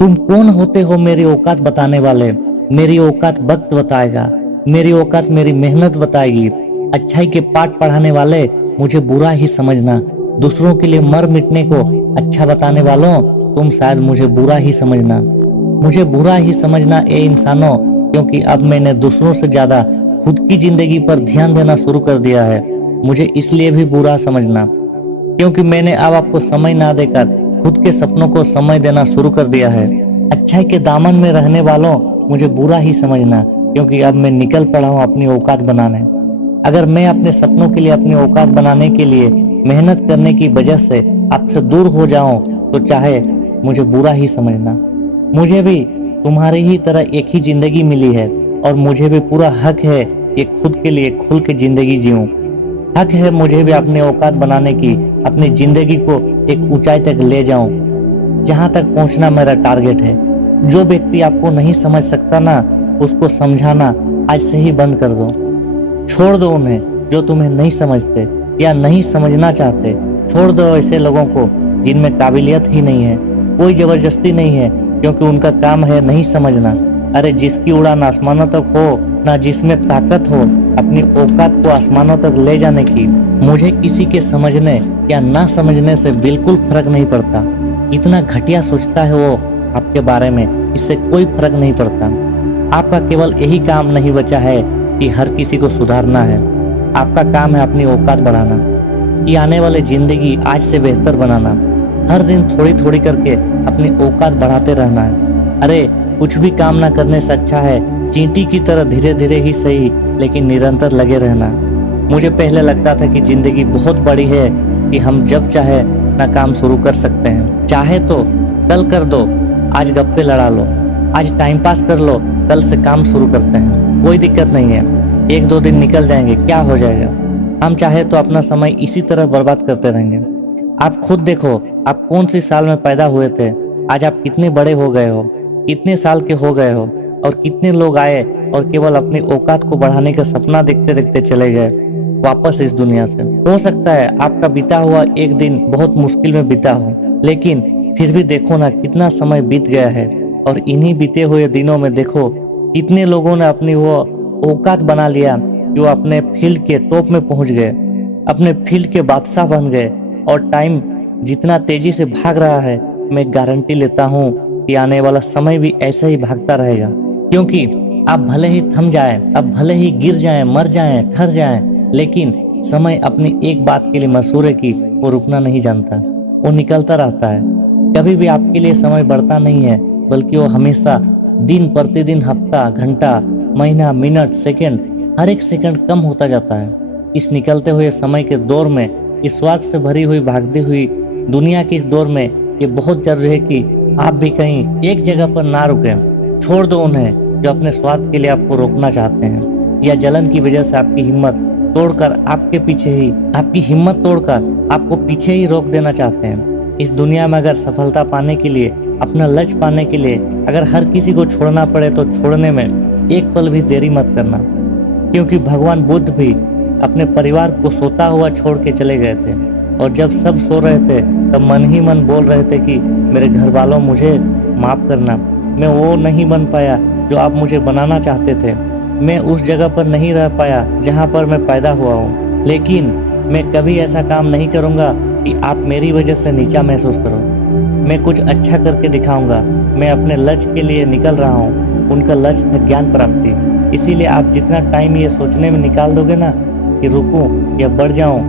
तुम कौन होते हो मेरी औकात बताने वाले? मेरी औकात वक्त बताएगा, मेरी औकात मेरी मेहनत बताएगी। अच्छाई के पाठ पढ़ाने वाले मुझे बुरा ही समझना, दूसरों के लिए मर मिटने को अच्छा बताने वालों तुम शायद मुझे बुरा ही समझना। मुझे बुरा ही समझना ए इंसानों, क्योंकि अब मैंने दूसरों से ज्यादा खुद की जिंदगी पर ध्यान देना शुरू कर दिया है। मुझे इसलिए भी बुरा समझना क्योंकि मैंने अब आपको समय ना देकर खुद के सपनों को समय देना शुरू कर दिया है। अच्छाई के दामन में रहने वालों मुझे बुरा ही समझना, क्योंकि अब मैं निकल पड़ा हूँ अपनी औकात बनाने। अगर मैं अपने सपनों के लिए, अपनी औकात बनाने के लिए मेहनत करने की वजह से आपसे दूर हो जाऊं तो चाहे मुझे बुरा ही समझना। मुझे भी तुम्हारी ही तरह एक ही जिंदगी मिली है और मुझे भी पूरा हक है कि खुद के लिए खुल के जिंदगी जीऊं। हक है मुझे भी अपनी औकात बनाने की, अपनी जिंदगी को एक ऊंचाई तक ले जाऊं जहां तक पहुंचना मेरा टारगेट है। जो व्यक्ति आपको नहीं समझ सकता ना, उसको समझाना आज से ही बंद कर दो। छोड़ दो उन्हें जो तुम्हें नहीं समझते या नहीं समझना चाहते। छोड़ दो ऐसे लोगों को जिनमें काबिलियत ही नहीं है। कोई जबरदस्ती नहीं है, क्योंकि उनका काम है नहीं समझना। अरे जिसकी उड़ान आसमानों तक हो ना, जिसमें ताकत हो अपनी औकात को आसमानों तक ले जाने की, मुझे किसी के समझने या ना समझने से बिल्कुल फर्क नहीं पड़ता। इतना घटिया सोचता है वो आपके बारे में, इससे कोई फर्क नहीं पड़ता। आपका केवल यही काम नहीं बचा है कि हर किसी को सुधारना है। आपका काम है अपनी औकात बढ़ाना, कि आने वाली जिंदगी आज से बेहतर बनाना। हर दिन थोड़ी थोड़ी करके अपनी औकात बढ़ाते रहना है। अरे कुछ भी काम ना करने से अच्छा है चींटी की तरह धीरे धीरे ही सही लेकिन निरंतर लगे रहना। मुझे पहले लगता था कि जिंदगी बहुत बड़ी है, कि हम जब चाहे ना काम शुरू कर सकते हैं। चाहे तो कल कर दो, आज गप्पे लड़ा लो, आज टाइम पास कर लो, कल से काम शुरू करते हैं। कोई दिक्कत नहीं है, एक दो दिन निकल जाएंगे, क्या हो जाएगा। हम चाहे तो अपना समय इसी तरह बर्बाद करते रहेंगे। आप खुद देखो, आप कौन सी साल में पैदा हुए थे, आज आप कितने बड़े हो गए हो, कितने साल के हो गए हो, और कितने लोग आए और केवल अपनी औकात को बढ़ाने का सपना देखते देखते चले गए वापस इस दुनिया से। हो सकता है आपका बीता हुआ एक दिन बहुत मुश्किल में बीता हो, लेकिन फिर भी देखो ना कितना समय बीत गया है। और इन्हीं बीते हुए दिनों में देखो कितने लोगों ने अपनी वो औकात बना लिया, जो अपने फील्ड के टॉप में पहुंच गए, अपने फील्ड के बादशाह बन गए। और टाइम जितना तेजी से भाग रहा है, मैं गारंटी लेता हूं कि आने वाला समय भी ऐसा ही भागता रहेगा। क्योंकि आप भले ही थम जाएं, आप भले ही गिर जाएं, मर जाएं, ठहर जाएं, लेकिन समय अपनी एक बात के लिए मशहूर है कि वो रुकना नहीं जानता, वो निकलता रहता है। कभी भी आपके लिए समय बढ़ता नहीं है, बल्कि वो हमेशा दिन प्रतिदिन, हफ्ता, घंटा, महीना, मिनट, सेकंड, हर एक सेकंड कम होता जाता है। इस निकलते हुए समय के दौर में, इस स्वार्थ से भरी हुई भागती हुई दुनिया की इस दौर में, ये बहुत जरूरी है कि आप भी कहीं एक जगह पर ना रुकें। छोड़ दो उन्हें जो अपने स्वार्थ के लिए आपको रोकना चाहते हैं, या जलन की वजह से आपकी हिम्मत तोड़कर आपकी हिम्मत तोड़कर आपको पीछे ही रोक देना चाहते हैं। इस दुनिया में अगर सफलता पाने के लिए, अपना लक्ष्य पाने के लिए अगर हर किसी को छोड़ना पड़े, तो छोड़ने में एक पल भी देरी मत करना। क्योंकि भगवान बुद्ध भी अपने परिवार को सोता हुआ छोड़ के चले गए थे, और जब सब सो रहे थे तब मन ही मन बोल रहे थे कि मेरे घर वालों, मुझे माफ करना, मैं वो नहीं बन पाया जो आप मुझे बनाना चाहते थे। मैं उस जगह पर नहीं रह पाया जहाँ पर मैं पैदा हुआ हूँ, लेकिन मैं कभी ऐसा काम नहीं करूँगा कि आप मेरी वजह से नीचा महसूस करो। मैं कुछ अच्छा करके दिखाऊंगा। मैं अपने लक्ष्य के लिए निकल रहा हूँ, उनका लक्ष्य था ज्ञान प्राप्ति। इसीलिए आप जितना टाइम ये सोचने में निकाल दोगे ना कि रुकूं या बढ़ जाऊं,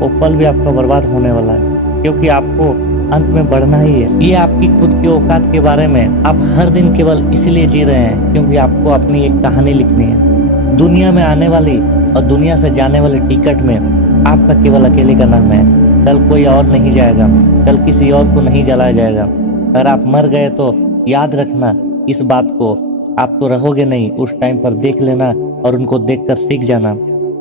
वो पल भी आपका बर्बाद होने वाला है, क्योंकि आपको अंत में बढ़ना ही है। ये आपकी खुद की औकात के बारे में आप हर दिन केवल इसीलिए जी रहे हैं क्योंकि आपको अपनी एक कहानी लिखनी है। दुनिया में आने वाली और दुनिया से जाने वाले टिकट में आपका केवल अकेले का नाम है। कल कोई और नहीं जाएगा, कल किसी और को नहीं जलाया जाएगा। अगर आप मर गए तो याद रखना इस बात को, आप तो रहोगे नहीं, उस टाइम पर देख लेना और उनको देखकर सीख जाना।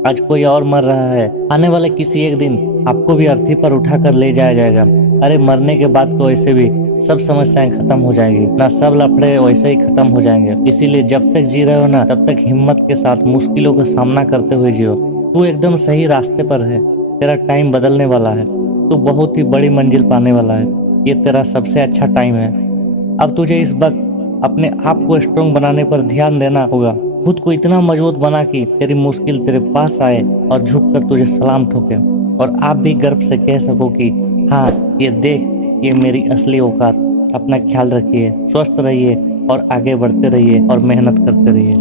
आज कोई और मर रहा है, आने वाले किसी एक दिन आपको भी अर्थी पर उठाकर ले जाया जाएगा। अरे मरने के बाद तो ऐसे भी सब समस्याएं खत्म हो जाएगी ना, सब लफड़े वैसे ही खत्म हो जाएंगे। इसीलिए जब तक जी रहे हो ना, तब तक हिम्मत के साथ मुश्किलों का सामना करते हुए जियो। तू एकदम सही रास्ते पर है, तेरा टाइम बदलने वाला है, तू बहुत ही बड़ी मंजिल पाने वाला है। ये तेरा सबसे अच्छा टाइम है। अब तुझे इस वक्त अपने आप को स्ट्रांग बनाने पर ध्यान देना होगा। खुद को इतना मजबूत बना कि तेरी मुश्किल तेरे पास आए और झुककर तुझे सलाम ठोके, और आप भी गर्व से कह सको कि हाँ, ये देख, ये मेरी असली औकात। अपना ख्याल रखिए, स्वस्थ रहिए और आगे बढ़ते रहिए और मेहनत करते रहिए।